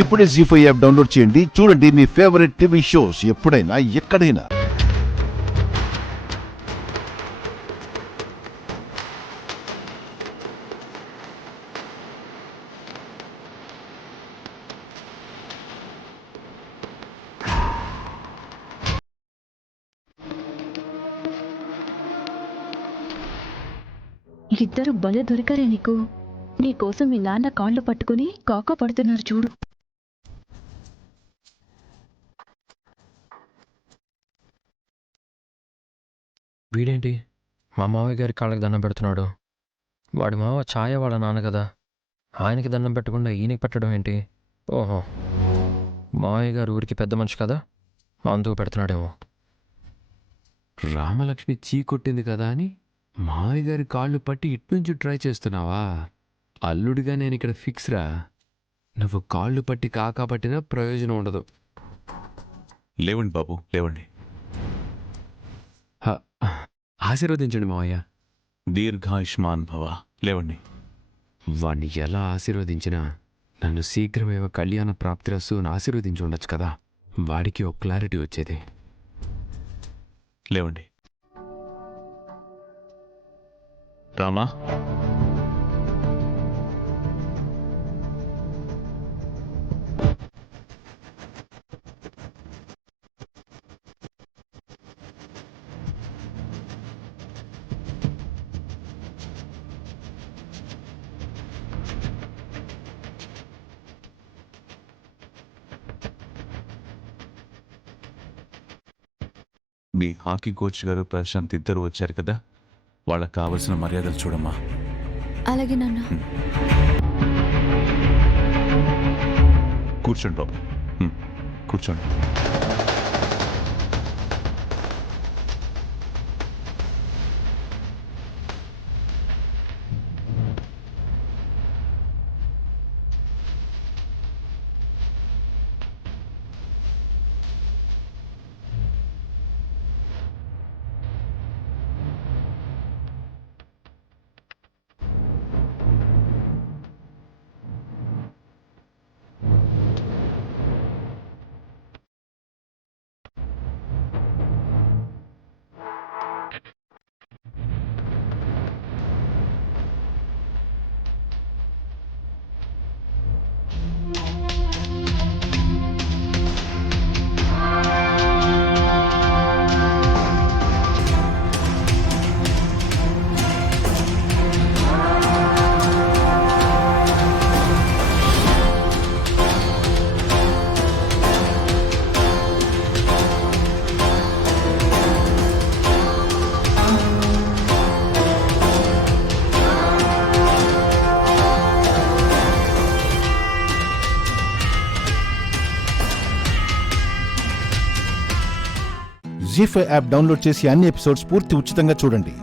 ఇప్పుడే జీ5 app download చేయండి. చూడండి మీ ఫేవరెట్ టీవీ షోస్ ఎప్పుడైనా ఎక్కడైనా. ఇద్దరు భలే దొరికారే నీకు. నీకోసం మీ నాన్న కాళ్ళు పట్టుకుని కాకా పడుతున్నారు చూడు. వీడేంటి మా మావయ్య గారి కాళ్ళకి దండం పెడుతున్నాడు? వాడి మావ ఛాయ వాళ్ళ నాన్న కదా, ఆయనకి దండం పెట్టకుండా ఈయనకి పెట్టడం ఏంటి? ఓహో, మావయ్య గారు ఊరికి పెద్ద మనిషి కదా, అందుకు పెడుతున్నాడేమో. రామలక్ష్మి చీ కొట్టింది కదా అని మావయ్య గారి కాళ్ళు పట్టి ఇట్నుంచి ట్రై చేస్తున్నావా? అల్లుడిగా నేను ఇక్కడ ఫిక్స్ రా. నువ్వు కాళ్ళు పట్టి కాకా పట్టినా ప్రయోజనం ఉండదు. లేవండి బాబు, లేవండి. ఆశీర్వదించండి మావయ్య. దీర్ఘాయుష్మాన్ భవ. లేవండి. వాణ్ణి ఎలా ఆశీర్వదించినా నన్ను శీఘ్రమేవ కళ్యాణ ప్రాప్తిరస్సు అని ఆశీర్వదించి ఉండొచ్చు కదా, వాడికి ఒక క్లారిటీ వచ్చేది. లేవండి. రామా, మీ హాకీ కోచ్ గారు ప్రశాంత్ ఇద్దరు వచ్చారు కదా, వాళ్ళకి కావలసిన మర్యాదలు చూడమ్మా. అలాగే నాన్న. కూర్చోండి బాబు, కూర్చోండి. జీ5 యాప్ డౌన్లోడ్ చేసి అన్ని ఎపిసోడ్స్ పూర్తి ఉచితంగా చూడండి.